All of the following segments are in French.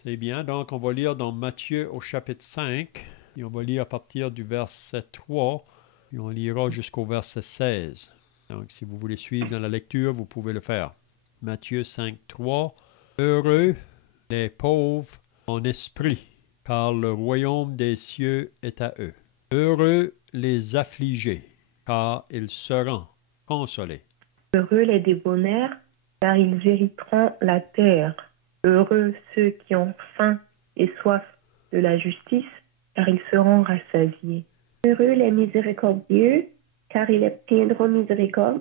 C'est bien, donc on va lire dans Matthieu au chapitre 5, et on va lire à partir du verset 3, et on lira jusqu'au verset 16. Donc si vous voulez suivre dans la lecture, vous pouvez le faire. Matthieu 5, 3. Heureux les pauvres en esprit, car le royaume des cieux est à eux. Heureux les affligés, car ils seront consolés. Heureux les débonnaires, car ils hériteront la terre. Heureux ceux qui ont faim et soif de la justice, car ils seront rassasiés. Heureux les miséricordieux, car ils obtiendront miséricorde.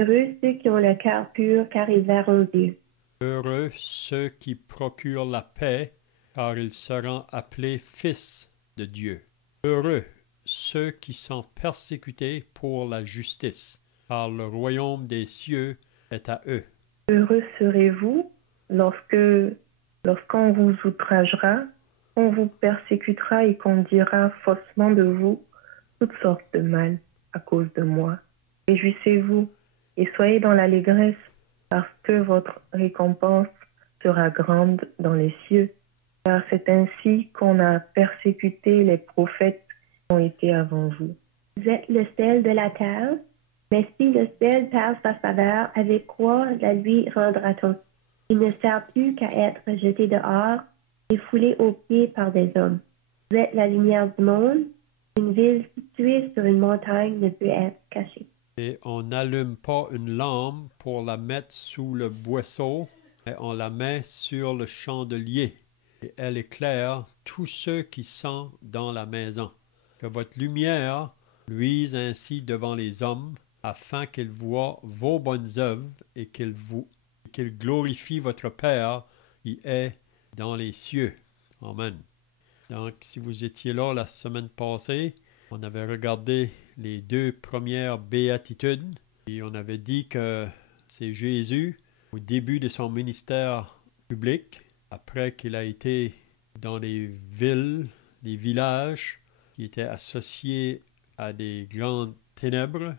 Heureux ceux qui ont le cœur pur, car ils verront Dieu. Heureux ceux qui procurent la paix, car ils seront appelés fils de Dieu. Heureux ceux qui sont persécutés pour la justice, car le royaume des cieux est à eux. Heureux serez-vous lorsqu'on vous outragera, on vous persécutera et qu'on dira faussement de vous toutes sortes de mal à cause de moi. Réjouissez-vous et soyez dans l'allégresse, parce que votre récompense sera grande dans les cieux. Car c'est ainsi qu'on a persécuté les prophètes qui ont été avant vous. Vous êtes le sel de la terre, mais si le sel perd sa saveur, avec quoi la lui rendra-t-on? Il ne sert plus qu'à être jeté dehors et foulé aux pieds par des hommes. Vous êtes la lumière du monde. Une ville située sur une montagne ne peut être cachée. Et on n'allume pas une lampe pour la mettre sous le boisseau, mais on la met sur le chandelier, et elle éclaire tous ceux qui sont dans la maison. Que votre lumière luise ainsi devant les hommes, afin qu'ils voient vos bonnes œuvres et qu'ils glorifient votre Père qui est dans les cieux. Amen. Donc, si vous étiez là la semaine passée, on avait regardé les deux premières béatitudes et on avait dit que c'est Jésus, au début de son ministère public, après qu'il a été dans les villes, les villages qui étaient associés à des grandes ténèbres.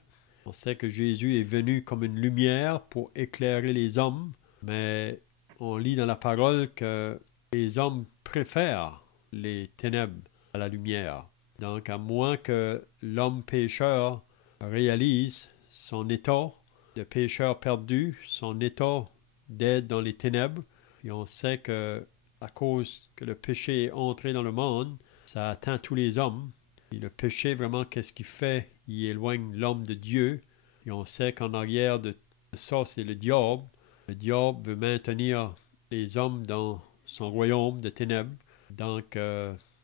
On sait que Jésus est venu comme une lumière pour éclairer les hommes, mais on lit dans la parole que les hommes préfèrent les ténèbres à la lumière. Donc, à moins que l'homme pécheur réalise son état de pécheur perdu, son état d'être dans les ténèbres, et on sait que à cause que le péché est entré dans le monde, ça atteint tous les hommes. Et le péché, vraiment, qu'est-ce qu'il fait? Il éloigne l'homme de Dieu. Et on sait qu'en arrière de ça, c'est le diable. Le diable veut maintenir les hommes dans son royaume de ténèbres. Donc,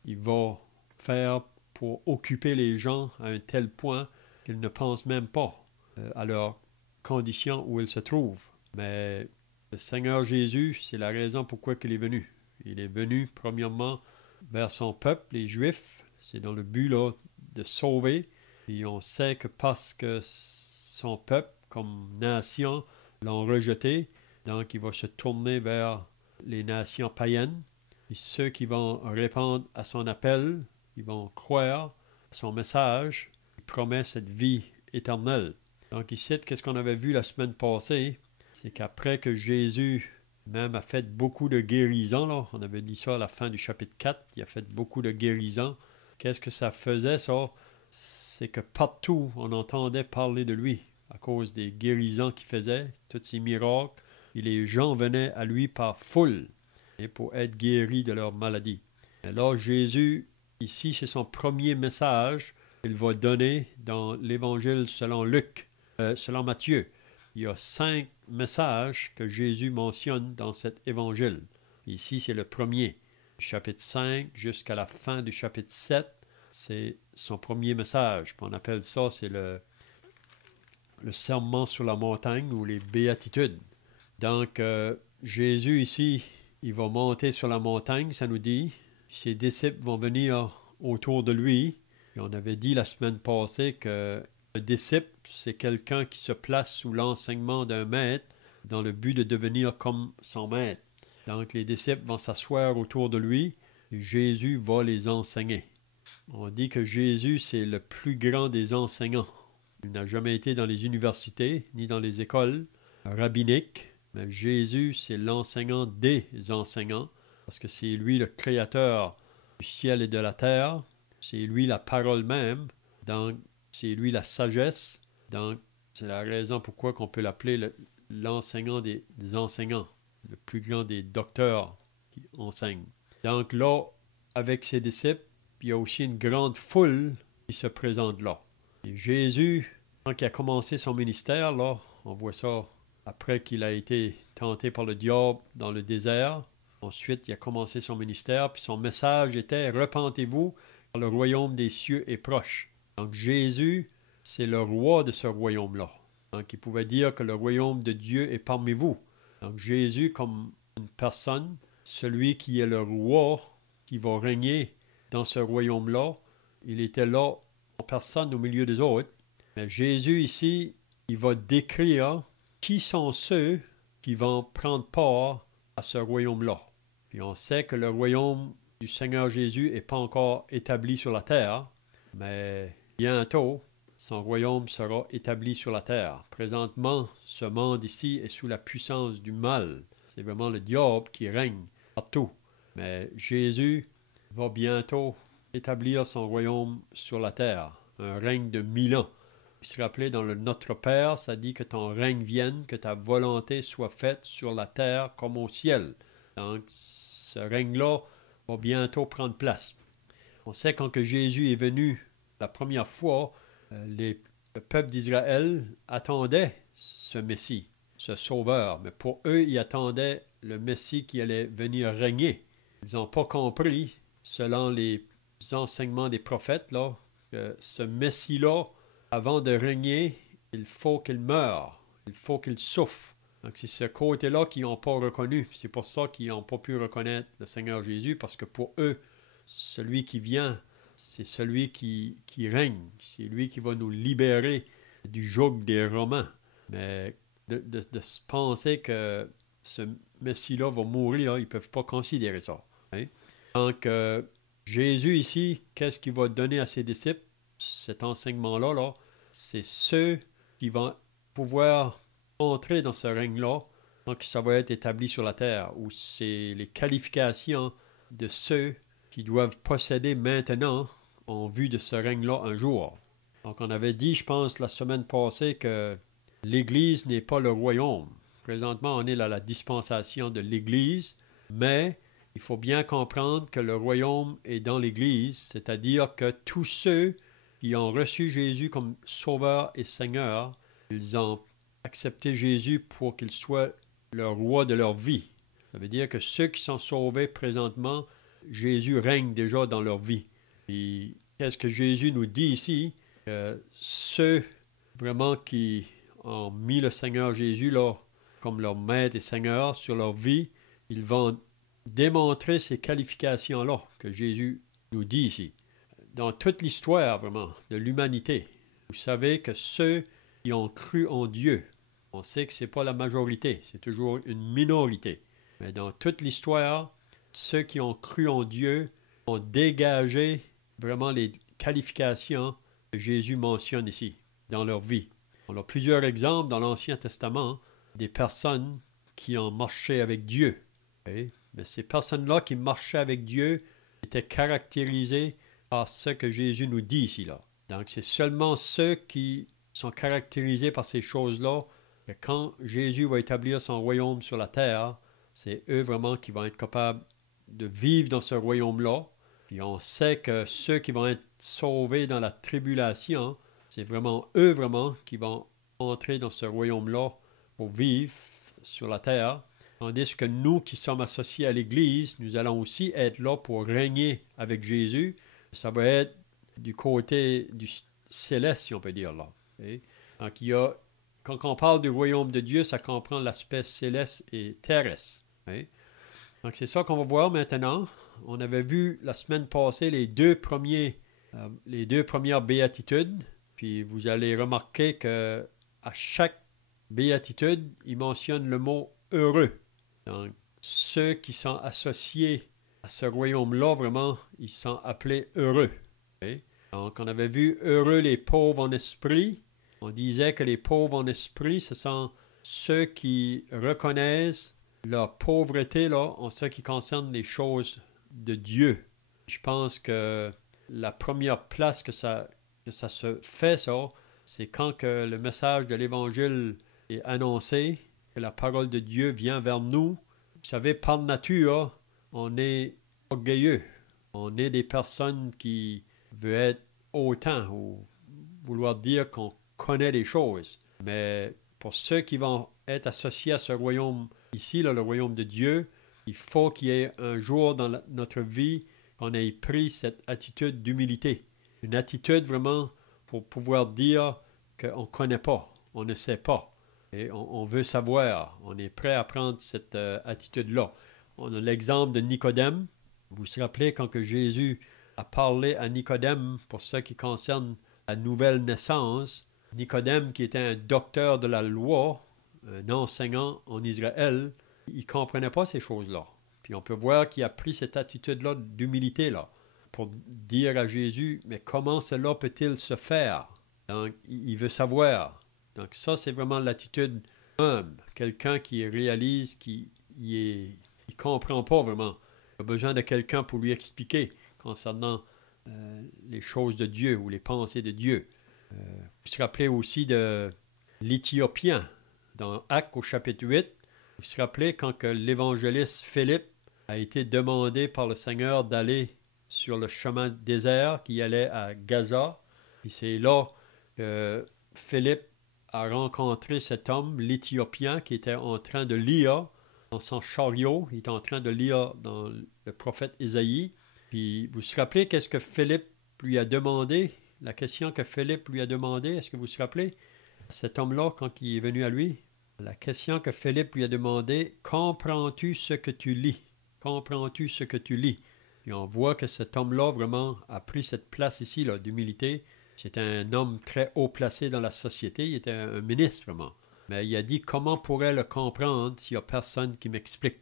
il va faire pour occuper les gens à un tel point qu'ils ne pensent même pas à leur condition où ils se trouvent. Mais le Seigneur Jésus, c'est la raison pourquoi il est venu. Il est venu, premièrement, vers son peuple, les Juifs. C'est dans le but là, de sauver. Et on sait que parce que son peuple, comme nation, l'ont rejeté, donc il va se tourner vers les nations païennes. Et ceux qui vont répondre à son appel, ils vont croire à son message, il promet cette vie éternelle. Donc ici, qu'est-ce qu'on avait vu la semaine passée? C'est qu'après que Jésus même a fait beaucoup de guérisons, là, on avait dit ça à la fin du chapitre 4, il a fait beaucoup de guérisons. Qu'est-ce que ça faisait, ça? C'est que partout, on entendait parler de lui à cause des guérisons qu'il faisait, tous ces miracles, et les gens venaient à lui par foule et pour être guéris de leur maladie. Alors Jésus, ici, c'est son premier message qu'il va donner dans l'Évangile selon selon Matthieu. Il y a 5 messages que Jésus mentionne dans cet Évangile. Ici, c'est le premier. Du chapitre 5 jusqu'à la fin du chapitre 7, c'est son premier message. On appelle ça, c'est le serment sur la montagne ou les béatitudes. Donc, Jésus ici, il va monter sur la montagne, ça nous dit. Ses disciples vont venir autour de lui. Et on avait dit la semaine passée que un disciple, c'est quelqu'un qui se place sous l'enseignement d'un maître dans le but de devenir comme son maître. Donc, les disciples vont s'asseoir autour de lui et Jésus va les enseigner. On dit que Jésus, c'est le plus grand des enseignants. Il n'a jamais été dans les universités ni dans les écoles rabbiniques. Mais Jésus, c'est l'enseignant des enseignants parce que c'est lui le créateur du ciel et de la terre, c'est lui la parole même, donc c'est lui la sagesse, donc c'est la raison pourquoi on peut l'appeler l'enseignant des enseignants, le plus grand des docteurs qui enseignent. Donc là, avec ses disciples, il y a aussi une grande foule qui se présente là. Et Jésus, quand il a commencé son ministère, là, on voit ça après qu'il a été tenté par le diable dans le désert. Ensuite, il a commencé son ministère, puis son message était « Repentez-vous, car le royaume des cieux est proche ». Donc Jésus, c'est le roi de ce royaume-là. Donc il pouvait dire que le royaume de Dieu est parmi vous. Donc Jésus, comme une personne, celui qui est le roi, qui va régner dans ce royaume-là, il était là en personne au milieu des autres. Mais Jésus ici, il va décrire qui sont ceux qui vont prendre part à ce royaume-là. Puis on sait que le royaume du Seigneur Jésus n'est pas encore établi sur la terre, mais bientôt, son royaume sera établi sur la terre. Présentement, ce monde ici est sous la puissance du mal. C'est vraiment le diable qui règne partout. Mais Jésus va bientôt établir son royaume sur la terre, un règne de 1000 ans. Vous se rappelez, dans le Notre Père, ça dit que ton règne vienne, que ta volonté soit faite sur la terre comme au ciel. Donc, ce règne-là va bientôt prendre place. On sait quand que Jésus est venu la première fois, le peuple d'Israël attendait ce Messie, ce Sauveur. Mais pour eux, ils attendaient le Messie qui allait venir régner. Ils n'ont pas compris, selon les enseignements des prophètes, là, que ce Messie-là, avant de régner, il faut qu'il meure, il faut qu'il souffre. Donc c'est ce côté-là qu'ils n'ont pas reconnu. C'est pour ça qu'ils n'ont pas pu reconnaître le Seigneur Jésus, parce que pour eux, celui qui vient, c'est celui qui règne. C'est lui qui va nous libérer du joug des Romains. Mais de se penser que ce Messie-là va mourir, ils ne peuvent pas considérer ça. Hein? Donc, Jésus ici, qu'est-ce qu'il va donner à ses disciples? Cet enseignement-là, là, c'est ceux qui vont pouvoir entrer dans ce règne-là, donc ça va être établi sur la terre, où c'est les qualifications de ceux qui doivent posséder maintenant en vue de ce règne-là un jour. Donc on avait dit, je pense, la semaine passée que l'Église n'est pas le royaume. Présentement, on est dans la dispensation de l'Église, mais il faut bien comprendre que le royaume est dans l'Église, c'est-à-dire que tous ceux qui ont reçu Jésus comme Sauveur et Seigneur, ils ont accepté Jésus pour qu'il soit le roi de leur vie. Ça veut dire que ceux qui sont sauvés présentement, Jésus règne déjà dans leur vie. Et qu'est-ce que Jésus nous dit ici? Ceux vraiment qui ont mis le Seigneur Jésus là, comme leur maître et Seigneur sur leur vie, ils vont démontrer ces qualifications-là que Jésus nous dit ici. Dans toute l'histoire, vraiment, de l'humanité, vous savez que ceux qui ont cru en Dieu, on sait que ce n'est pas la majorité, c'est toujours une minorité. Mais dans toute l'histoire, ceux qui ont cru en Dieu ont dégagé vraiment les qualifications que Jésus mentionne ici, dans leur vie. On a plusieurs exemples dans l'Ancien Testament des personnes qui ont marché avec Dieu. Okay? Mais ces personnes-là qui marchaient avec Dieu étaient caractérisées par ce que Jésus nous dit ici. Là. Donc c'est seulement ceux qui sont caractérisés par ces choses-là que quand Jésus va établir son royaume sur la terre, c'est eux vraiment qui vont être capables de vivre dans ce royaume-là. Puis on sait que ceux qui vont être sauvés dans la tribulation, c'est vraiment eux vraiment qui vont entrer dans ce royaume-là pour vivre sur la terre. Tandis que nous qui sommes associés à l'Église, nous allons aussi être là pour régner avec Jésus. Ça va être du côté du céleste, si on peut dire là. Okay? Donc, quand on parle du royaume de Dieu, ça comprend l'aspect céleste et terrestre. Okay? Donc, c'est ça qu'on va voir maintenant. On avait vu la semaine passée les deux premières béatitudes. Puis, vous allez remarquer que à chaque béatitude, il mentionne le mot « heureux ». Donc, ceux qui sont associés à ce royaume-là, vraiment, ils sont appelés heureux. Okay? Donc, on avait vu heureux les pauvres en esprit. On disait que les pauvres en esprit, ce sont ceux qui reconnaissent leur pauvreté là, en ce qui concerne les choses de Dieu. Je pense que la première place que ça se fait, ça, c'est quand que le message de l'Évangile est annoncé, que la parole de Dieu vient vers nous. Vous savez, par nature, on est orgueilleux. On est des personnes qui veulent être autant ou vouloir dire qu'on connaît les choses. Mais pour ceux qui vont être associés à ce royaume ici, là, le royaume de Dieu, il faut qu'il y ait un jour dans notre vie qu'on ait pris cette attitude d'humilité. Une attitude vraiment pour pouvoir dire qu'on ne connaît pas, on ne sait pas. Et on veut savoir, on est prêt à prendre cette attitude-là. On a l'exemple de Nicodème. Vous vous rappelez quand que Jésus a parlé à Nicodème pour ce qui concerne la nouvelle naissance. Nicodème, qui était un docteur de la loi, un enseignant en Israël, il ne comprenait pas ces choses-là. Puis on peut voir qu'il a pris cette attitude-là d'humilité-là pour dire à Jésus, mais comment cela peut-il se faire? Donc, il veut savoir. Donc ça, c'est vraiment l'attitude humble. Quelqu'un qui réalise qu'il ne comprend pas vraiment. Il a besoin de quelqu'un pour lui expliquer concernant les choses de Dieu ou les pensées de Dieu. Vous vous rappelez aussi de l'Éthiopien dans Actes au chapitre 8. Vous vous rappelez quand que l'évangéliste Philippe a été demandé par le Seigneur d'aller sur le chemin désert qui allait à Gaza. Et c'est là que Philippe a rencontré cet homme, l'Éthiopien, qui était en train de lire dans son chariot. Il était en train de lire dans le prophète Isaïe. Puis vous vous rappelez qu'est-ce que Philippe lui a demandé? La question que Philippe lui a demandé, est-ce que vous vous rappelez? Cet homme-là, quand il est venu à lui, la question que Philippe lui a demandé, « Comprends-tu ce que tu lis? Comprends-tu ce que tu lis? » Et on voit que cet homme-là vraiment a pris cette place ici là, d'humilité. C'était un homme très haut placé dans la société. Il était un ministre vraiment. Mais il a dit, comment pourrais-je le comprendre s'il n'y a personne qui m'explique?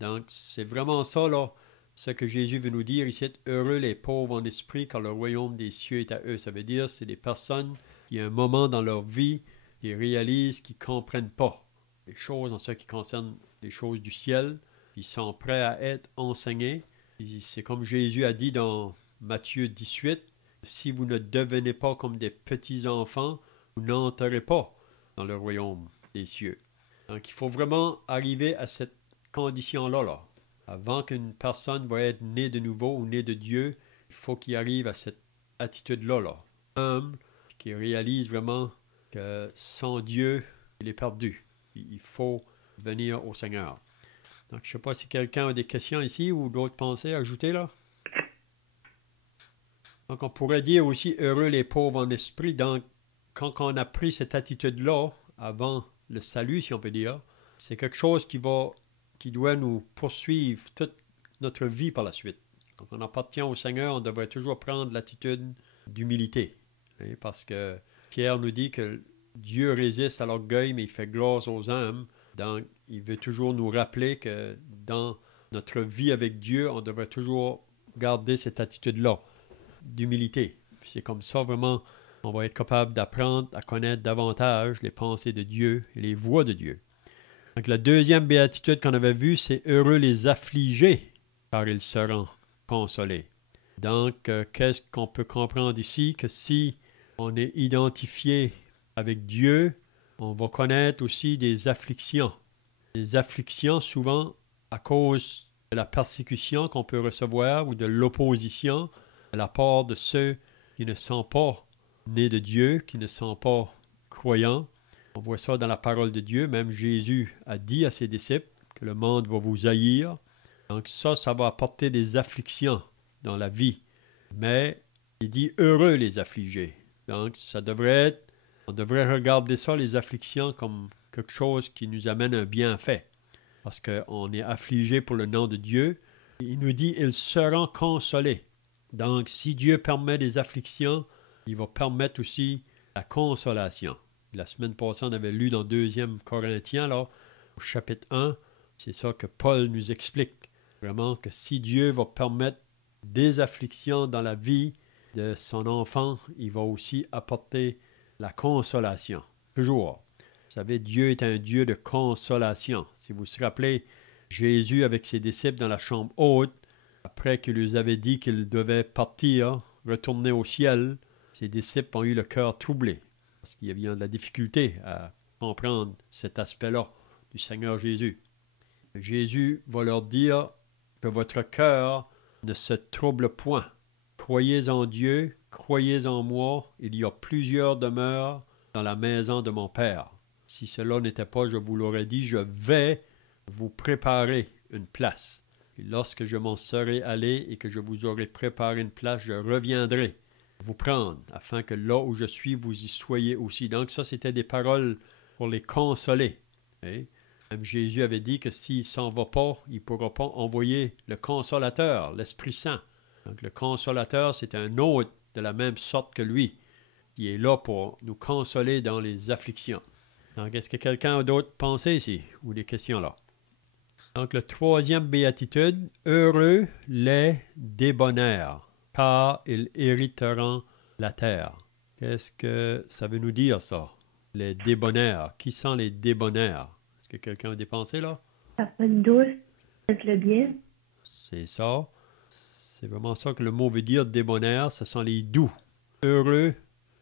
Donc, c'est vraiment ça, là, ce que Jésus veut nous dire ici. Heureux les pauvres en esprit, car le royaume des cieux est à eux. Ça veut dire, c'est des personnes qui, à un moment dans leur vie, ils réalisent qu'ils ne comprennent pas les choses en ce qui concerne les choses du ciel. Ils sont prêts à être enseignés. C'est comme Jésus a dit dans Matthieu 18, « Si vous ne devenez pas comme des petits-enfants, vous n'entrerez pas dans le royaume des cieux. » Donc, il faut vraiment arriver à cette condition-là. Là. Avant qu'une personne va être née de nouveau ou née de Dieu, il faut qu'il arrive à cette attitude-là, là, humble, qui réalise vraiment que sans Dieu, il est perdu. Il faut venir au Seigneur. Donc, je ne sais pas si quelqu'un a des questions ici ou d'autres pensées à ajouter là. Donc, on pourrait dire aussi heureux les pauvres en esprit. Donc, quand on a pris cette attitude-là, avant le salut, si on peut dire, c'est quelque chose qui doit nous poursuivre toute notre vie par la suite. Donc, on appartient au Seigneur, on devrait toujours prendre l'attitude d'humilité. Parce que Pierre nous dit que Dieu résiste à l'orgueil, mais il fait gloire aux hommes. Donc, il veut toujours nous rappeler que dans notre vie avec Dieu, on devrait toujours garder cette attitude-là d'humilité. C'est comme ça, vraiment, on va être capable d'apprendre à connaître davantage les pensées de Dieu et les voies de Dieu. Donc, la deuxième béatitude qu'on avait vue, c'est « Heureux les affligés, car ils seront consolés ». Donc, qu'est-ce qu'on peut comprendre ici? Que si on est identifié avec Dieu, on va connaître aussi des afflictions. Des afflictions, souvent, à cause de la persécution qu'on peut recevoir ou de l'opposition de la part de ceux qui ne sont pas nés de Dieu, qui ne sont pas croyants. On voit ça dans la parole de Dieu. Même Jésus a dit à ses disciples que le monde va vous haïr. Donc ça va apporter des afflictions dans la vie. Mais il dit « heureux les affligés ». Donc ça devrait être, on devrait regarder ça, les afflictions, comme quelque chose qui nous amène un bienfait. Parce qu'on est affligé pour le nom de Dieu. Il nous dit « ils seront consolés ». Donc, si Dieu permet des afflictions, il va permettre aussi la consolation. La semaine passée, on avait lu dans 2 Corinthiens, là, au chapitre 1, c'est ça que Paul nous explique. Vraiment que si Dieu va permettre des afflictions dans la vie de son enfant, il va aussi apporter la consolation. Toujours. Vous savez, Dieu est un Dieu de consolation. Si vous vous rappelez, Jésus avec ses disciples dans la chambre haute, après qu'il leur avait dit qu'ils devaient partir, retourner au ciel, ses disciples ont eu le cœur troublé, parce qu'il y avait de la difficulté à comprendre cet aspect-là du Seigneur Jésus. Jésus va leur dire que votre cœur ne se trouble point. Croyez en Dieu, croyez en moi, il y a plusieurs demeures dans la maison de mon Père. Si cela n'était pas, je vous l'aurais dit, je vais vous préparer une place. Et lorsque je m'en serai allé et que je vous aurai préparé une place, je reviendrai vous prendre, afin que là où je suis, vous y soyez aussi. Donc ça, c'était des paroles pour les consoler. Et même Jésus avait dit que s'il ne s'en va pas, il ne pourra pas envoyer le Consolateur, l'Esprit Saint. Donc le Consolateur, c'est un autre de la même sorte que lui, qui est là pour nous consoler dans les afflictions. Donc est-ce que quelqu'un a d'autres pensées ici, ou des questions là? Donc le troisième béatitude, heureux les débonnaires, car ils hériteront la terre. Qu'est-ce que ça veut nous dire, ça? Les débonnaires. Qui sont les débonnaires? Est-ce que quelqu'un a des pensées, là? Personne douce, faites le bien. C'est ça. C'est vraiment ça que le mot veut dire, débonnaire. Ce sont les doux. Heureux,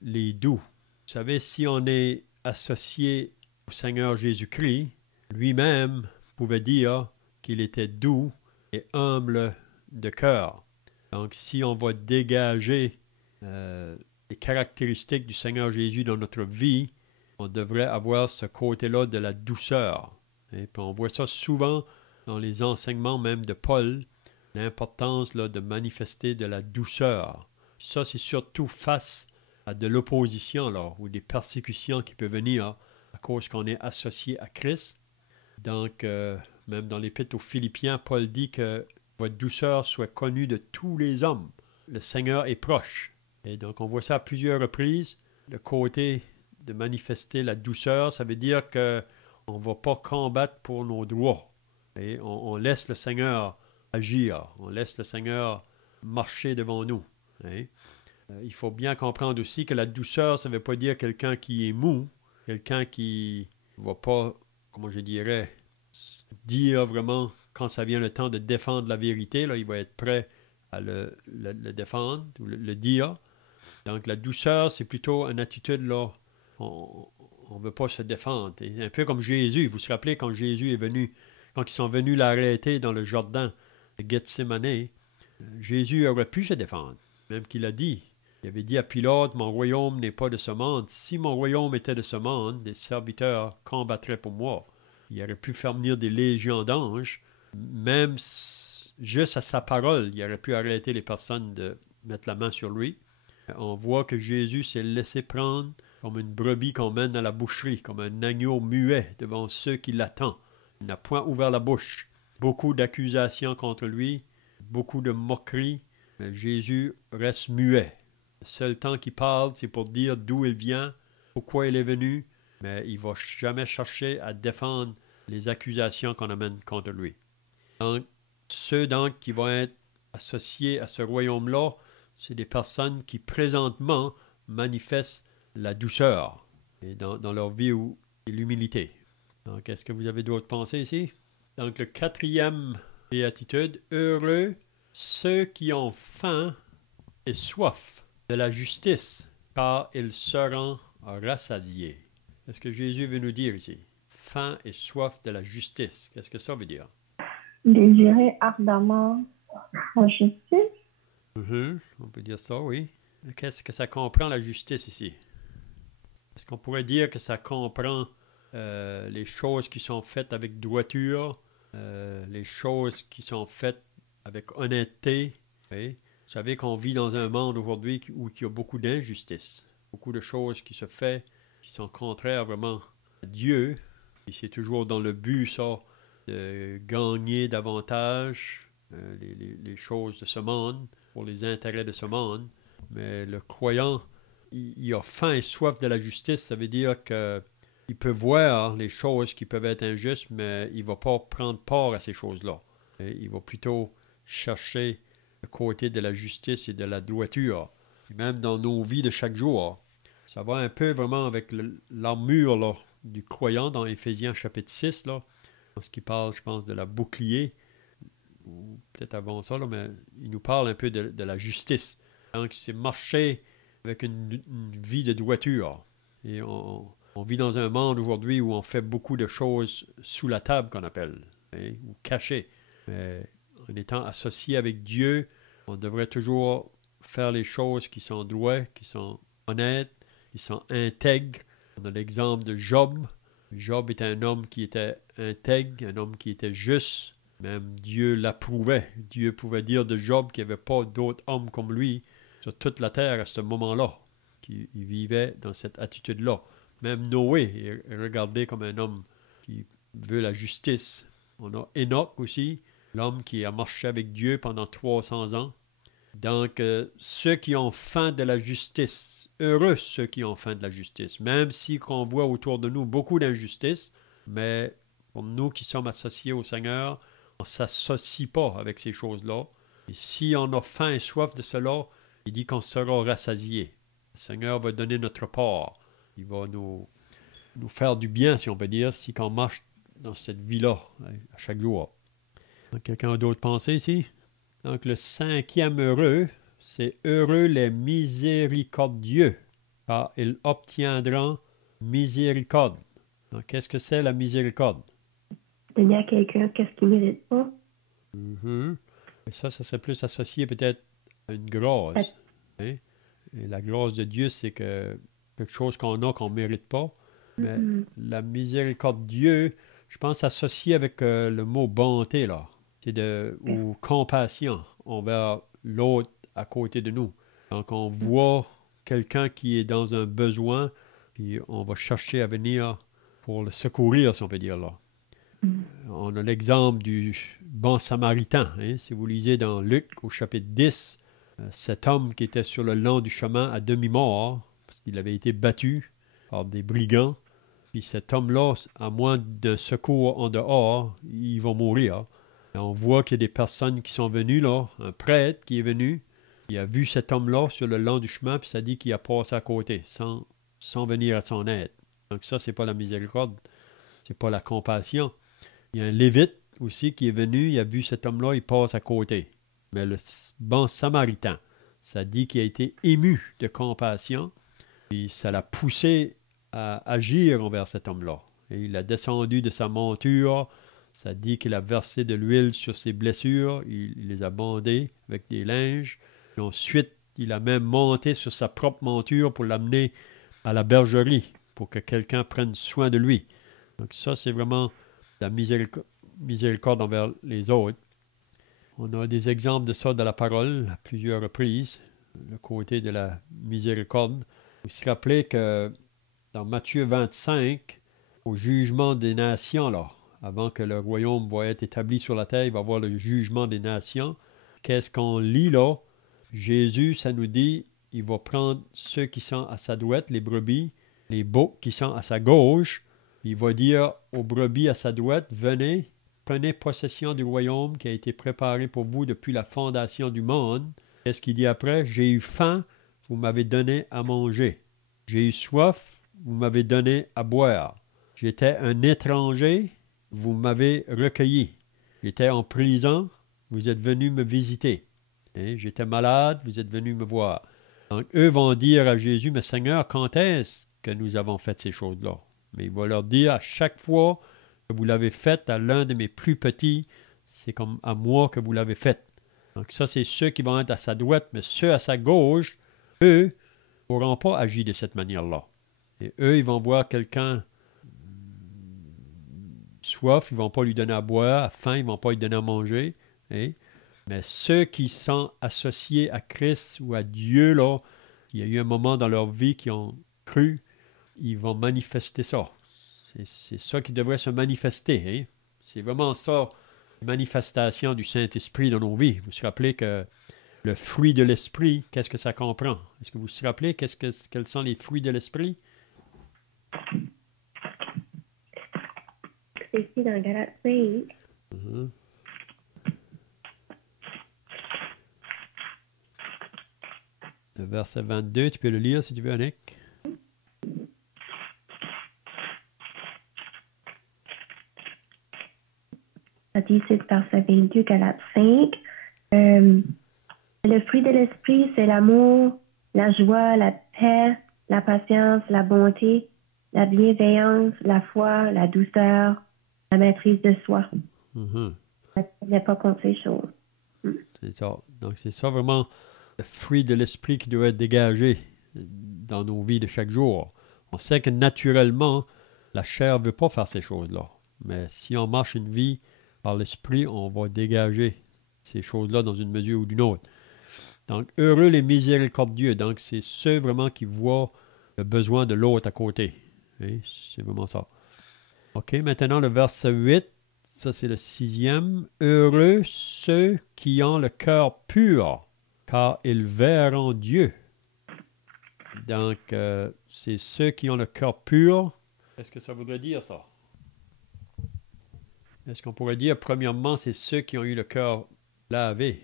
les doux. Vous savez, si on est associé au Seigneur Jésus-Christ, lui-même pouvait dire qu'il était doux et humble de cœur. Donc, si on va dégager les caractéristiques du Seigneur Jésus dans notre vie, on devrait avoir ce côté-là de la douceur. Et puis on voit ça souvent dans les enseignements même de Paul, l'importance là, de manifester de la douceur. Ça, c'est surtout face à de l'opposition là, ou des persécutions qui peuvent venir à cause qu'on est associé à Christ. Donc, même dans l'Épître aux Philippiens, Paul dit que votre douceur soit connue de tous les hommes. Le Seigneur est proche. Et donc, on voit ça à plusieurs reprises. Le côté de manifester la douceur, ça veut dire qu'on ne va pas combattre pour nos droits. Et on laisse le Seigneur agir. On laisse le Seigneur marcher devant nous. Et il faut bien comprendre aussi que la douceur, ça ne veut pas dire quelqu'un qui est mou, quelqu'un qui ne va pas, comment je dirais, dire vraiment quand ça vient le temps de défendre la vérité, là, il va être prêt à le défendre ou le dire. Donc la douceur, c'est plutôt une attitude là, on ne veut pas se défendre. Et un peu comme Jésus, vous vous rappelez quand Jésus est venu, quand ils sont venus l'arrêter dans le jardin de Gethsémane, Jésus aurait pu se défendre, même qu'il a dit. Il avait dit à Pilate, mon royaume n'est pas de ce monde. Si mon royaume était de ce monde, des serviteurs combattraient pour moi. Il aurait pu faire venir des légions d'anges, même juste à sa parole, il aurait pu arrêter les personnes de mettre la main sur lui. On voit que Jésus s'est laissé prendre comme une brebis qu'on mène à la boucherie, comme un agneau muet devant ceux qui l'attendent. Il n'a point ouvert la bouche. Beaucoup d'accusations contre lui, beaucoup de moqueries, mais Jésus reste muet. Le seul temps qu'il parle, c'est pour dire d'où il vient, pourquoi il est venu, mais il ne va jamais chercher à défendre les accusations qu'on amène contre lui. Donc, ceux donc qui vont être associés à ce royaume-là, c'est des personnes qui présentement manifestent la douceur et dans leur vie et l'humilité. Donc, est-ce que vous avez d'autres pensées ici? Donc, le quatrième béatitude, heureux ceux qui ont faim et soif de la justice, car ils seront rassasiés. Qu'est-ce que Jésus veut nous dire ici? Faim et soif de la justice. Qu'est-ce que ça veut dire? Désirer ardemment la justice. On peut dire ça, oui. Qu'est-ce que ça comprend, la justice, ici? Est-ce qu'on pourrait dire que ça comprend les choses qui sont faites avec droiture, les choses qui sont faites avec honnêteté? Oui. Vous savez qu'on vit dans un monde aujourd'hui où il y a beaucoup d'injustice, beaucoup de choses qui se font qui sont contraires vraiment à Dieu. Et c'est toujours dans le but, ça, de gagner davantage les choses de ce monde, pour les intérêts de ce monde. Mais le croyant, il a faim et soif de la justice. Ça veut dire qu'il peut voir les choses qui peuvent être injustes, mais il ne va pas prendre part à ces choses-là. Et il va plutôt chercher le côté de la justice et de la droiture. Et même dans nos vies de chaque jour, ça va un peu vraiment avec l'armure là, du croyant dans Éphésiens chapitre 6. Là. Parce qu'il parle, je pense, de la bouclier, ou peut-être avant ça, là, mais il nous parle un peu de la justice. Donc, c'est marcher avec une vie de droiture. Et on vit dans un monde aujourd'hui où on fait beaucoup de choses sous la table, qu'on appelle, hein, ou cachées. Mais en étant associé avec Dieu, on devrait toujours faire les choses qui sont droites, qui sont honnêtes, qui sont intègres. On a l'exemple de Job. Job était un homme qui était intègre, un homme qui était juste. Même Dieu l'approuvait. Dieu pouvait dire de Job qu'il n'y avait pas d'autre homme comme lui sur toute la terre à ce moment-là, qui vivait dans cette attitude-là. Même Noé est regardé comme un homme qui veut la justice. On a Enoch aussi, l'homme qui a marché avec Dieu pendant 300 ans. Donc, ceux qui ont faim de la justice, heureux ceux qui ont faim de la justice, même si qu'on voit autour de nous beaucoup d'injustice, mais pour nous qui sommes associés au Seigneur, on ne s'associe pas avec ces choses-là. Et si on a faim et soif de cela, il dit qu'on sera rassasié. Le Seigneur va donner notre part. Il va nous faire du bien, si on peut dire, si on marche dans cette vie-là, à chaque jour. Quelqu'un a d'autres pensées ici? Donc, le 5e heureux, c'est heureux les miséricordieux, car ils obtiendront miséricorde. Donc, qu'est-ce que c'est la miséricorde? Donner à quelqu'un qu'est-ce qu'il ne mérite pas. Et ça serait plus associé peut-être à une grâce. Hein? Et la grâce de Dieu, c'est que quelque chose qu'on a qu'on ne mérite pas. Mais la miséricorde de Dieu, je pense associé avec le mot bonté, là. C'est ou compassion envers l'autre à côté de nous. Donc, on voit quelqu'un qui est dans un besoin, puis on va chercher à venir pour le secourir, si on peut dire, là. On a l'exemple du bon samaritain. Hein? Si vous lisez dans Luc, au chapitre 10, cet homme qui était sur le long du chemin à demi-mort, parce qu'il avait été battu par des brigands, puis cet homme-là, à moins de secours en dehors, il va mourir. Et on voit qu'il y a des personnes qui sont venues, là, un prêtre qui est venu, il a vu cet homme-là sur le long du chemin, puis ça dit qu'il a passé à côté, sans venir à son aide. Donc ça, c'est pas la miséricorde, c'est pas la compassion. Il y a un lévite aussi qui est venu, il a vu cet homme-là, il passe à côté. Mais le bon samaritain, ça dit qu'il a été ému de compassion, puis ça l'a poussé à agir envers cet homme-là. Et il a descendu de sa monture, ça dit qu'il a versé de l'huile sur ses blessures, il les a bandées avec des linges. Et ensuite, il a même monté sur sa propre monture pour l'amener à la bergerie, pour que quelqu'un prenne soin de lui. Donc ça, c'est vraiment la miséricorde envers les autres. On a des exemples de ça dans la parole à plusieurs reprises, le côté de la miséricorde. Vous vous rappelez que dans Matthieu 25, au jugement des nations, là, avant que le royaume va être établi sur la terre, il va y avoir le jugement des nations. Qu'est-ce qu'on lit là? Jésus, ça nous dit, il va prendre ceux qui sont à sa droite, les brebis, les boucs qui sont à sa gauche. Il va dire aux brebis à sa droite, venez, prenez possession du royaume qui a été préparé pour vous depuis la fondation du monde. Qu'est-ce qu'il dit après? J'ai eu faim, vous m'avez donné à manger. J'ai eu soif, vous m'avez donné à boire. J'étais un étranger, vous m'avez recueilli. J'étais en prison, vous êtes venus me visiter. Et j'étais malade, vous êtes venus me voir. Donc, eux vont dire à Jésus, mais Seigneur, quand est-ce que nous avons fait ces choses-là? Mais il va leur dire, à chaque fois que vous l'avez fait à l'un de mes plus petits, c'est comme à moi que vous l'avez fait. Donc ça, c'est ceux qui vont être à sa droite, mais ceux à sa gauche, eux, ne pourront pas agir de cette manière-là. Et eux, ils vont voir quelqu'un soif, ils ne vont pas lui donner à boire, faim, ils ne vont pas lui donner à manger. Hein? Mais ceux qui sont associés à Christ ou à Dieu, là, il y a eu un moment dans leur vie qui ont cru, ils vont manifester ça. C'est ça qui devrait se manifester. Hein? C'est vraiment ça, la manifestation du Saint-Esprit dans nos vies. Vous vous rappelez que le fruit de l'Esprit, qu'est-ce que ça comprend? Est-ce que vous vous rappelez quels sont les fruits de l'Esprit? C'est ici dans Galates 5. Le verset 22, tu peux le lire si tu veux, Annick. 17, verset 22, Galates 5. Le fruit de l'esprit, c'est l'amour, la joie, la paix, la patience, la bonté, la bienveillance, la foi, la douceur, la maîtrise de soi. Mhm. Ça n'est pas contre ces choses. C'est ça. Donc, c'est ça vraiment le fruit de l'esprit qui doit être dégagé dans nos vies de chaque jour. On sait que naturellement, la chair ne veut pas faire ces choses-là. Mais si on marche une vie par l'esprit, on va dégager ces choses-là dans une mesure ou d'une autre. Donc, heureux les miséricordieux. Donc, c'est ceux vraiment qui voient le besoin de l'autre à côté. Hein? C'est vraiment ça. OK, maintenant le verset 8. Ça, c'est le 6e. Heureux ceux qui ont le cœur pur, car ils verront Dieu. Donc, c'est ceux qui ont le cœur pur. Qu'est-ce que ça voudrait dire, ça? Est-ce qu'on pourrait dire, premièrement, c'est ceux qui ont eu le cœur lavé,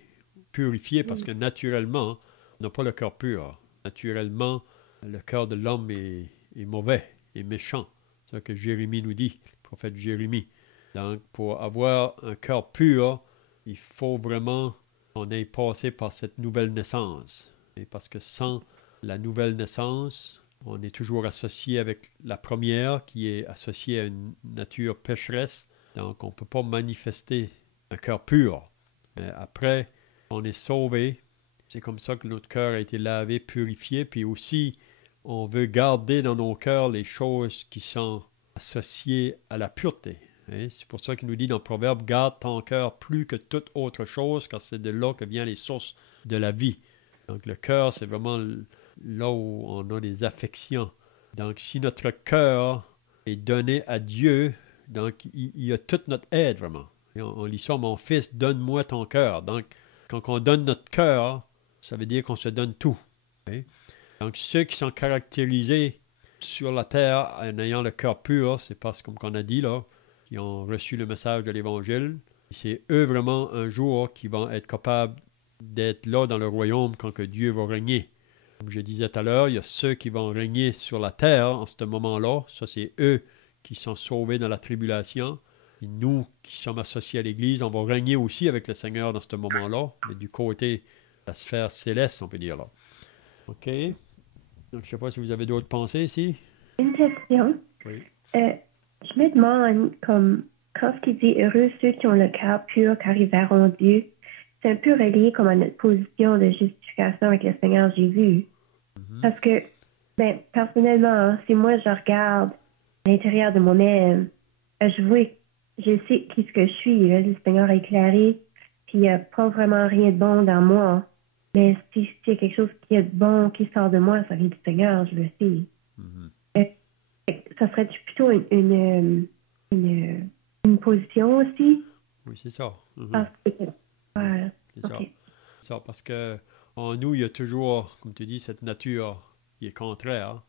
purifié, parce que naturellement, on n'a pas le cœur pur. Naturellement, le cœur de l'homme est mauvais, est méchant. C'est ça que Jérémie nous dit, le prophète Jérémie. Donc, pour avoir un cœur pur, il faut vraiment qu'on ait passé par cette nouvelle naissance. Et parce que sans la nouvelle naissance, on est toujours associé avec la première, qui est associée à une nature pécheresse. Donc, on ne peut pas manifester un cœur pur. Mais après, on est sauvé. C'est comme ça que notre cœur a été lavé, purifié. Puis aussi, on veut garder dans nos cœurs les choses qui sont associées à la pureté. Hein? C'est pour ça qu'il nous dit dans le Proverbe, « Garde ton cœur plus que toute autre chose, car c'est de là que viennent les sources de la vie. » Donc, le cœur, c'est vraiment là où on a des affections. Donc, si notre cœur est donné à Dieu, donc il y a toute notre aide, vraiment. Et on lit ça, « Mon fils, donne-moi ton cœur. » Donc, quand on donne notre cœur, ça veut dire qu'on se donne tout. Hein? Donc, ceux qui sont caractérisés sur la terre en ayant le cœur pur, c'est parce, comme on a dit là, qui ont reçu le message de l'Évangile. C'est eux vraiment un jour qui vont être capables d'être là dans le royaume quand que Dieu va régner. Comme je disais tout à l'heure, il y a ceux qui vont régner sur la terre en ce moment-là. Ça, c'est eux qui sont sauvés dans la tribulation. Et nous qui sommes associés à l'Église, on va régner aussi avec le Seigneur dans ce moment-là, mais du côté de la sphère céleste, on peut dire là. OK? Donc, je ne sais pas si vous avez d'autres pensées ici. Une question. Oui. Je me demande, comme, quand ce qu'il dit « Heureux ceux qui ont le cœur pur, car ils verront Dieu », c'est un peu relié comme à notre position de justification avec le Seigneur Jésus. Parce que, personnellement, si moi je regarde à l'intérieur de moi-même, je sais qui ce que je suis. Là, le Seigneur est éclairé, puis il n'y a pas vraiment rien de bon dans moi. Mais si il y a quelque chose qui est bon, qui sort de moi, ça vient du Seigneur, je le sais. Ça serait plutôt une position aussi? Oui, c'est ça. Parce que, voilà. C'est ça. Ça. Parce que en nous, il y a toujours, comme tu dis, cette nature qui est contraire.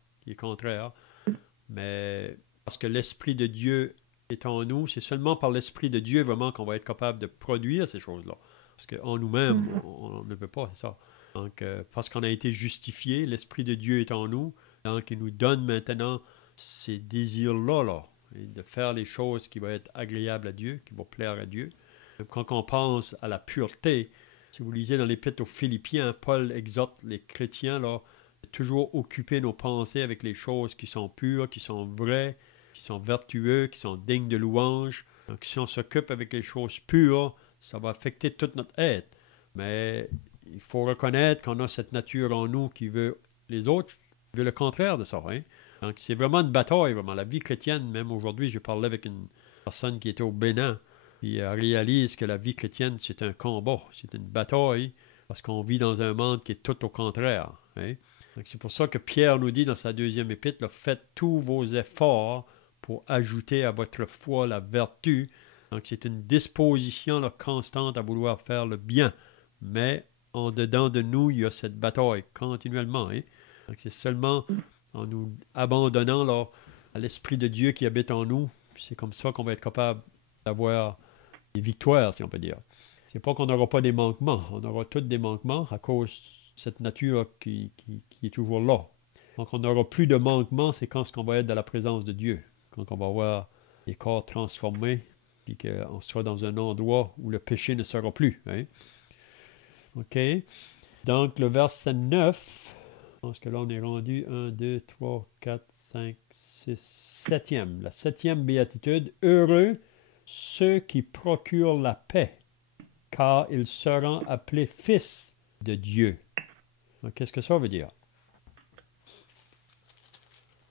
Mais parce que l'Esprit de Dieu est en nous, c'est seulement par l'Esprit de Dieu vraiment qu'on va être capable de produire ces choses-là. Parce qu'en nous-mêmes, on ne peut pas, c'est ça. Donc, parce qu'on a été justifié, l'Esprit de Dieu est en nous. Donc, il nous donne maintenant ces désirs-là, là, et de faire les choses qui vont être agréables à Dieu, qui vont plaire à Dieu. Quand on pense à la pureté, si vous lisez dans l'Épître aux Philippiens, Paul exhorte les chrétiens là, de toujours occuper nos pensées avec les choses qui sont pures, qui sont vraies, qui sont vertueuses, qui sont dignes de louange. Donc si on s'occupe avec les choses pures, ça va affecter toute notre être. Mais il faut reconnaître qu'on a cette nature en nous qui veut les autres, veut le contraire de ça. Hein? Donc c'est vraiment une bataille, vraiment. La vie chrétienne, même aujourd'hui, je parlais avec une personne qui était au Bénin, et réalise que la vie chrétienne, c'est un combat, c'est une bataille, parce qu'on vit dans un monde qui est tout au contraire. Hein? Donc c'est pour ça que Pierre nous dit dans sa deuxième épître, là, faites tous vos efforts pour ajouter à votre foi la vertu. Donc c'est une disposition là, constante à vouloir faire le bien. Mais en dedans de nous, il y a cette bataille continuellement. Hein? Donc c'est seulement en nous abandonnant là, à l'Esprit de Dieu qui habite en nous, c'est comme ça qu'on va être capable d'avoir des victoires, si on peut dire. C'est pas qu'on n'aura pas des manquements. On aura tous des manquements à cause de cette nature qui est toujours là. Donc, on n'aura plus de manquements, c'est quand on va être dans la présence de Dieu. Quand on va avoir les corps transformés, puis qu'on sera dans un endroit où le péché ne sera plus. Hein? OK? Donc, le verset 9, je pense que là, on est rendu 1, 2, 3, 4, 5, 6, 7e. La 7e béatitude. Heureux ceux qui procurent la paix, car ils seront appelés fils de Dieu. Donc, qu'est-ce que ça veut dire?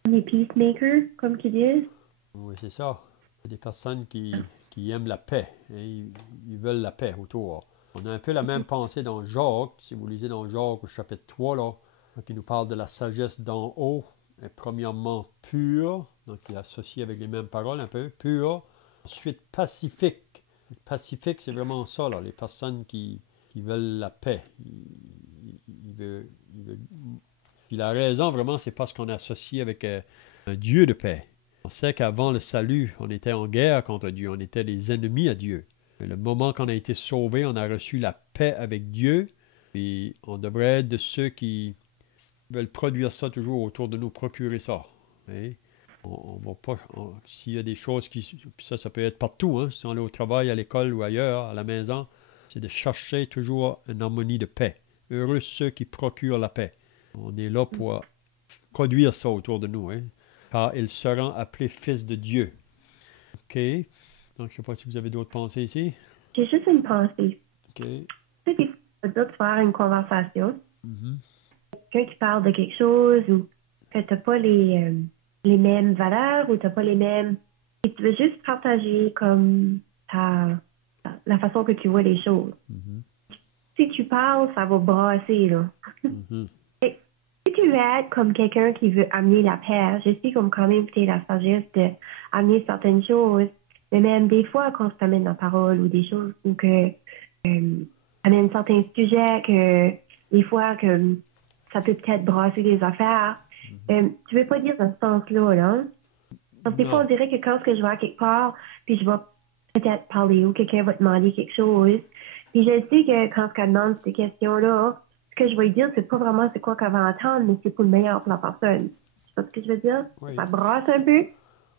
Les peacemakers, comme qu'ils disent. Oui, c'est ça. C'est des personnes qui aiment la paix. Hein? Ils veulent la paix autour. On a un peu la même pensée dans Jacques. Si vous lisez dans Jacques au chapitre 3, là, qui nous parle de la sagesse d'en haut. Et premièrement, pure. Donc, il est associé avec les mêmes paroles un peu. Pure. Ensuite, pacifique. Pacifique, c'est vraiment ça, là. Les personnes qui veulent la paix. Puis la raison, vraiment, c'est parce qu'on est associé avec un Dieu de paix. On sait qu'avant le salut, on était en guerre contre Dieu. On était des ennemis à Dieu. Mais le moment qu'on a été sauvés, on a reçu la paix avec Dieu. Et on devrait être de ceux qui veulent produire ça toujours autour de nous, procurer ça. Hein? On va pas. S'il y a des choses qui. Puis ça peut être partout, hein? Si on est au travail, à l'école ou ailleurs, à la maison, c'est de chercher toujours une harmonie de paix. Heureux ceux qui procurent la paix. On est là pour produire ça autour de nous, hein? Car ils seront appelés fils de Dieu. OK? Donc, je ne sais pas si vous avez d'autres pensées ici. J'ai juste une pensée. OK. Tu sais, des fois, tu faire une conversation. Mhm. Quelqu'un qui parle de quelque chose ou que tu n'as pas les mêmes valeurs ou tu n'as pas les mêmes... Et tu veux juste partager comme la façon que tu vois les choses. Mhm. Si tu parles, ça va brasser, là. Mhm. Si tu veux être comme quelqu'un qui veut amener la paix, je sais comme quand même que tu la sagesse d'amener certaines choses, mais même des fois quand tu amènes la parole ou des choses ou que amène certains sujets que des fois que ça peut peut-être brasser des affaires, tu veux pas dire dans ce sens-là, là. Parce que des fois, on dirait que quand je vais à quelque part, puis je vais peut-être parler ou quelqu'un va demander quelque chose, puis je sais que quand elle demande ces questions-là, ce que je vais dire, c'est pas vraiment c'est quoi qu'elle va entendre, mais c'est pour le meilleur pour la personne. Tu vois ce que je veux dire? Oui. Ça brasse un peu,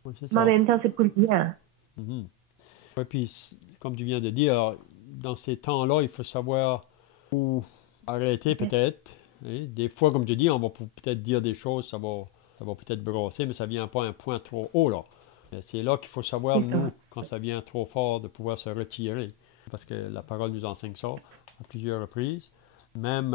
Oui, c'est mais ça. en même temps, c'est pour le bien. Mhm. Oui, puis, comme tu viens de dire, dans ces temps-là, il faut savoir où arrêter peut-être. Hein. Des fois, comme tu dis, on va peut-être dire des choses, ça va peut-être brasser, mais ça ne vient pas à un point trop haut, là. Mais c'est là qu'il faut savoir, nous, quand ça vient trop fort, de pouvoir se retirer. Parce que la parole nous enseigne ça à plusieurs reprises. Même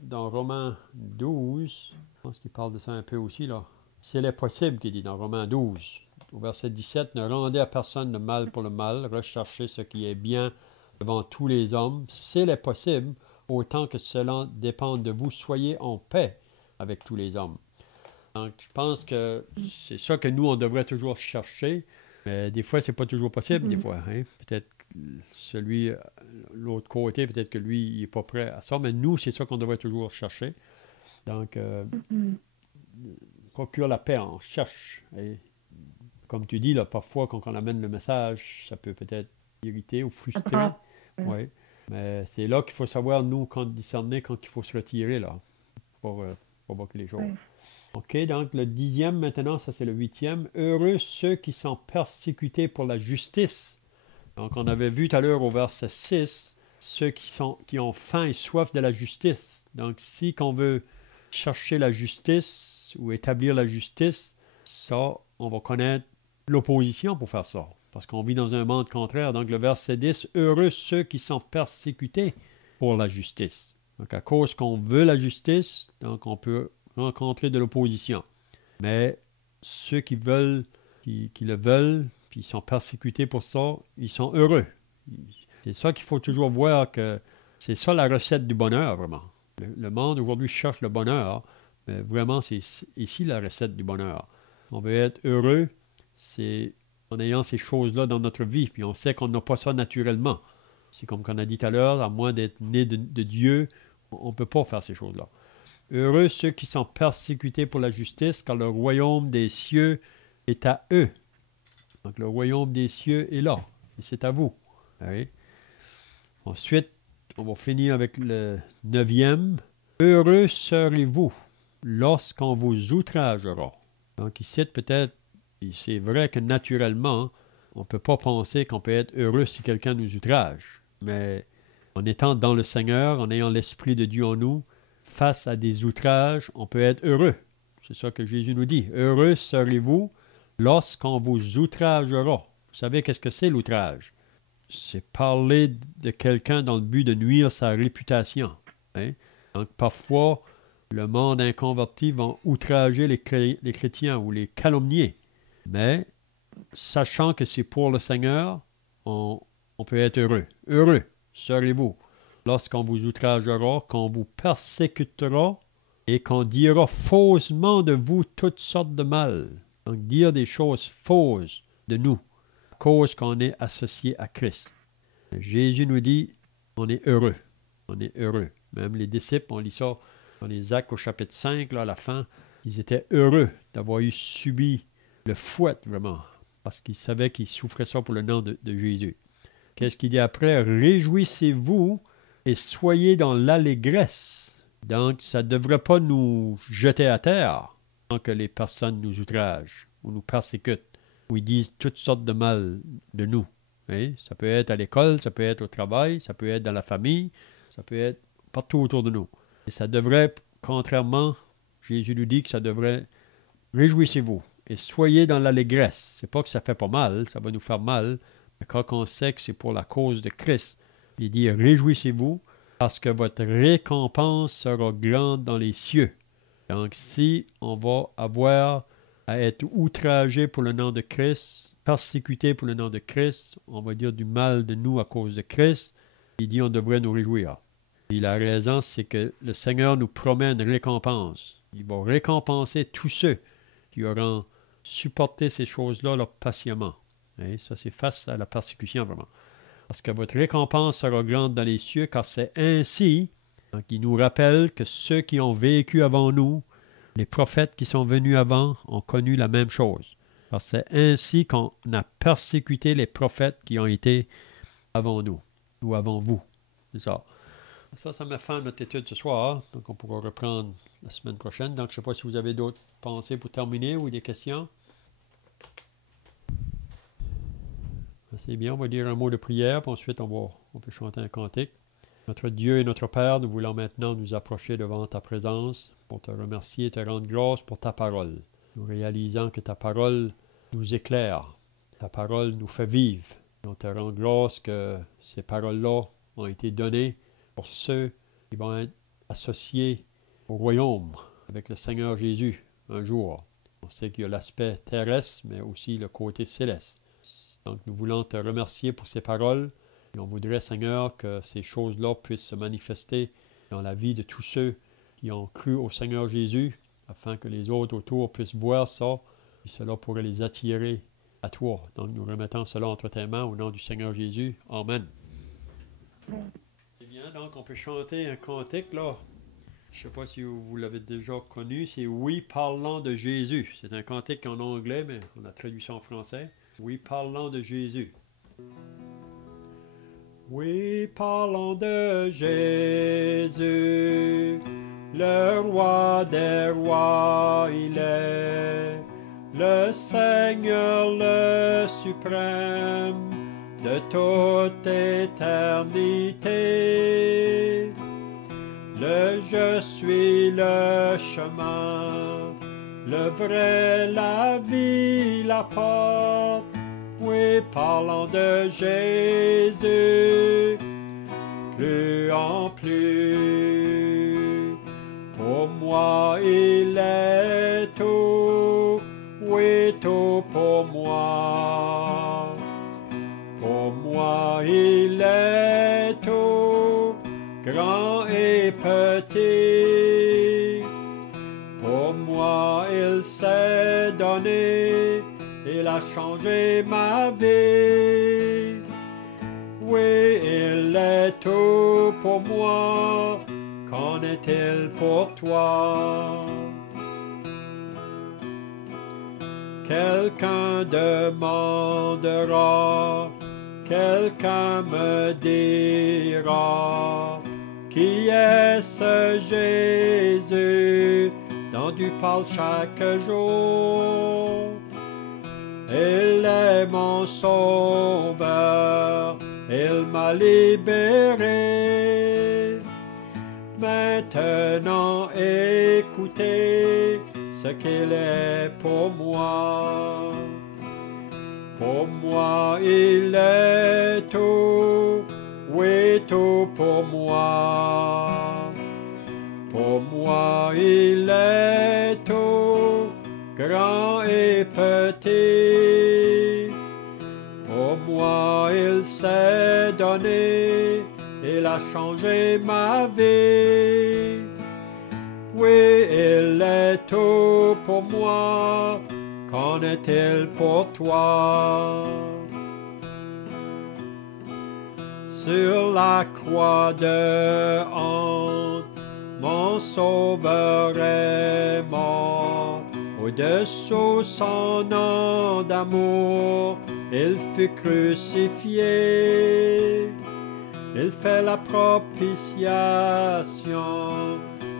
dans Romains 12, je pense qu'il parle de ça un peu aussi, là. S'il est possible, qu'il dit dans Romains 12, au verset 17, « Ne rendez à personne le mal pour le mal, recherchez ce qui est bien devant tous les hommes. S'il est possible, autant que cela dépende de vous, soyez en paix avec tous les hommes. » Donc, je pense que c'est ça que nous, on devrait toujours chercher. Mais des fois, c'est pas toujours possible, des fois. Hein? Peut-être l'autre côté, peut-être que lui, il n'est pas prêt à ça. Mais nous, c'est ça qu'on devrait toujours chercher. Donc, procure la paix, on cherche. Et comme tu dis, là, parfois, quand on amène le message, ça peut peut-être irriter ou frustrer. Oui. Mais c'est là qu'il faut savoir, nous, quand discerner, quand il faut se retirer, là, pour provoquer les choses. Oui. OK, donc le 10e maintenant, ça c'est le 8e. Heureux ceux qui sont persécutés pour la justice. Donc on avait vu tout à l'heure au verset 6, ceux qui ont faim et soif de la justice. Donc si qu'on veut chercher la justice ou établir la justice, ça, on va connaître l'opposition pour faire ça. Parce qu'on vit dans un monde contraire. Donc le verset 10, heureux ceux qui sont persécutés pour la justice. Donc à cause qu'on veut la justice, donc on peut rencontrer de l'opposition. Mais ceux qui veulent, qui le veulent, puis ils sont persécutés pour ça, ils sont heureux. C'est ça qu'il faut toujours voir, que c'est ça la recette du bonheur, vraiment. Le monde aujourd'hui cherche le bonheur, mais vraiment c'est ici la recette du bonheur. On veut être heureux, c'est en ayant ces choses-là dans notre vie, puis on sait qu'on n'a pas ça naturellement. C'est comme qu'on a dit tout à l'heure, à moins d'être né de Dieu, on ne peut pas faire ces choses-là. Heureux ceux qui sont persécutés pour la justice, car le royaume des cieux est à eux. Donc le royaume des cieux est là, et c'est à vous. Oui. Ensuite, on va finir avec le 9e. Heureux serez-vous lorsqu'on vous outragera. Donc ici, peut-être, c'est vrai que naturellement, On ne peut pas penser qu'on peut être heureux si quelqu'un nous outrage. Mais en étant dans le Seigneur, en ayant l'Esprit de Dieu en nous, face à des outrages, on peut être heureux. C'est ça que Jésus nous dit. Heureux serez-vous lorsqu'on vous outragera. Vous savez qu'est-ce que c'est l'outrage? C'est parler de quelqu'un dans le but de nuire sa réputation. Hein? Donc parfois, le monde inconverti va outrager les chrétiens ou les calomnier. Mais, sachant que c'est pour le Seigneur, on peut être heureux. Heureux serez-vous lorsqu'on vous outragera, qu'on vous persécutera et qu'on dira faussement de vous toutes sortes de mal. Donc, dire des choses fausses de nous, à cause qu'on est associé à Christ. Jésus nous dit, on est heureux. On est heureux. Même les disciples, on lit ça dans les Actes au chapitre 5, là, à la fin, ils étaient heureux d'avoir subi le fouet, vraiment, parce qu'ils savaient qu'ils souffraient ça pour le nom de Jésus. Qu'est-ce qu'il dit après? Réjouissez-vous et soyez dans l'allégresse. Donc, ça ne devrait pas nous jeter à terre tant que les personnes nous outragent ou nous persécutent ou ils disent toutes sortes de mal de nous. Hein? Ça peut être à l'école, ça peut être au travail, ça peut être dans la famille, ça peut être partout autour de nous. Et ça devrait, contrairement, Jésus nous dit que ça devrait, réjouissez-vous et soyez dans l'allégresse. C'est pas que ça fait pas mal, ça va nous faire mal, mais quand on sait que c'est pour la cause de Christ, il dit réjouissez-vous parce que votre récompense sera grande dans les cieux. Donc si on va avoir à être outragé pour le nom de Christ, persécuté pour le nom de Christ, on va dire du mal de nous à cause de Christ, il dit on devrait nous réjouir. Et la raison, c'est que le Seigneur nous promet une récompense. Il va récompenser tous ceux qui auront supporté ces choses-là là, patiemment. Et ça, c'est face à la persécution, vraiment. Parce que votre récompense sera grande dans les cieux, car c'est ainsi, donc il nous rappelle que ceux qui ont vécu avant nous, les prophètes qui sont venus avant, ont connu la même chose. Parce que c'est ainsi qu'on a persécuté les prophètes qui ont été avant nous, ou avant vous. C'est ça. Ça met fin à notre étude ce soir, donc on pourra reprendre la semaine prochaine. Donc je ne sais pas si vous avez d'autres pensées pour terminer ou des questions. C'est bien, on va dire un mot de prière, puis ensuite on peut chanter un cantique. Notre Dieu et notre Père, nous voulons maintenant nous approcher devant ta présence pour te remercier et te rendre grâce pour ta parole. Nous réalisons que ta parole nous éclaire, ta parole nous fait vivre. On te rend grâce que ces paroles-là ont été données pour ceux qui vont être associés au royaume avec le Seigneur Jésus un jour. On sait qu'il y a l'aspect terrestre, mais aussi le côté céleste. Donc nous voulons te remercier pour ces paroles et on voudrait, Seigneur, que ces choses-là puissent se manifester dans la vie de tous ceux qui ont cru au Seigneur Jésus, afin que les autres autour puissent voir ça et cela pourrait les attirer à toi. Donc nous remettons cela entre tes mains au nom du Seigneur Jésus. Amen. C'est bien, donc on peut chanter un cantique là. Je ne sais pas si vous l'avez déjà connu, c'est « Oui, parlant de Jésus ». C'est un cantique en anglais, mais on a traduit ça en français. « Oui, parlant de Jésus ». Oui, parlant de Jésus, le roi des rois il est, le Seigneur le suprême, de toute éternité. Le je suis le chemin, le vrai, la vie, la porte. Oui, parlant de Jésus, plus en plus. Pour moi, il est tout, oui, tout pour moi. Pour moi, il est tout, grand et petit. Pour moi, il s'est donné, il a changé ma vie. Oui, il est tout pour moi, qu'en est-il pour toi? Quelqu'un demandera, quelqu'un me dira, qui est ce Jésus dont tu parles chaque jour? Il est mon sauveur, il m'a libéré. Maintenant écoutez ce qu'il est pour moi. Pour moi il est tout, oui tout pour moi. Pour moi il est tout, grand et petit. Pour moi il s'est donné, il a changé ma vie. Oui, il est tout pour moi, qu'en est-il pour toi? Sur la croix de honte, mon sauveur est mort. Au-dessous son nom d'amour, il fut crucifié. Il fait la propitiation,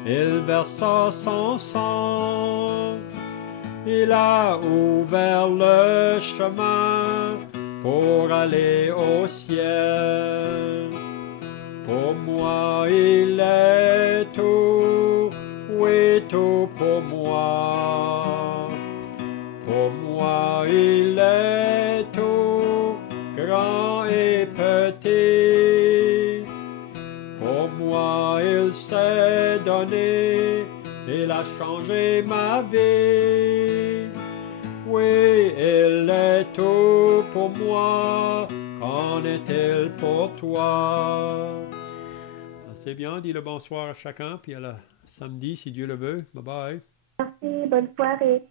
il versa son sang. Il a ouvert le chemin pour aller au ciel. Pour moi il est tout, oui tout pour moi. Pour moi il est tout, grand et petit. Pour moi il s'est donné, il a changé ma vie. Oui, il est tout pour moi, qu'en est-il pour toi? C'est bien, dis le bonsoir à chacun, puis à la samedi si Dieu le veut. Bye bye. Merci, bonne soirée.